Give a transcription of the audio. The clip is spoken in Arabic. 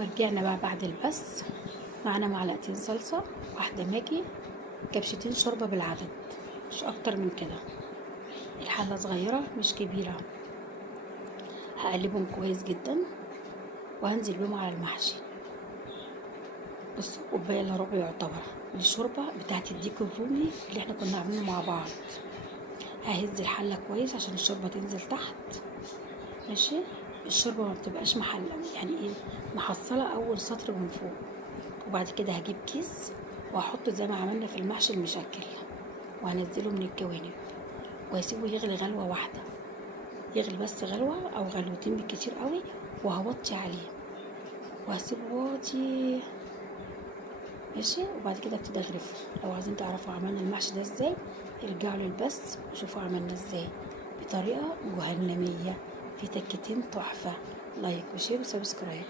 ورجعنا بقى بعد البس. معانا معلقتين صلصة، واحدة ماجي، كبشتين شوربة بالعدد، مش اكتر من كده. الحلة صغيرة مش كبيرة. هقلبهم كويس جدا وهنزل بيهم على المحشي. بصوا، كوباية الا ربع يعتبر الشوربة بتاعت الديك الرومي اللي احنا كنا عاملينه مع بعض. ههز الحلة كويس عشان الشوربة تنزل تحت. ماشي. الشوربة ما بتبقاش محلة، يعني ايه، محصلة اول سطر من فوق. وبعد كده هجيب كيس وهحطه زي ما عملنا في المحشي المشكل، وهنزله من الجوانب وهسيبه يغلي غلوة واحدة. يغلي بس غلوة او غلوتين بالكتير قوي، وهوطي عليه وهسيبه واطي. ماشي. وبعد كده ابتدي اغرفه. لو عايزين تعرفوا عملنا المحشي ده ازاي، ارجعوا للبث وشوفوا عملنا ازاي بطريقة جهنمية في تكتين تحفة. لايك وشير وسبسكرايب.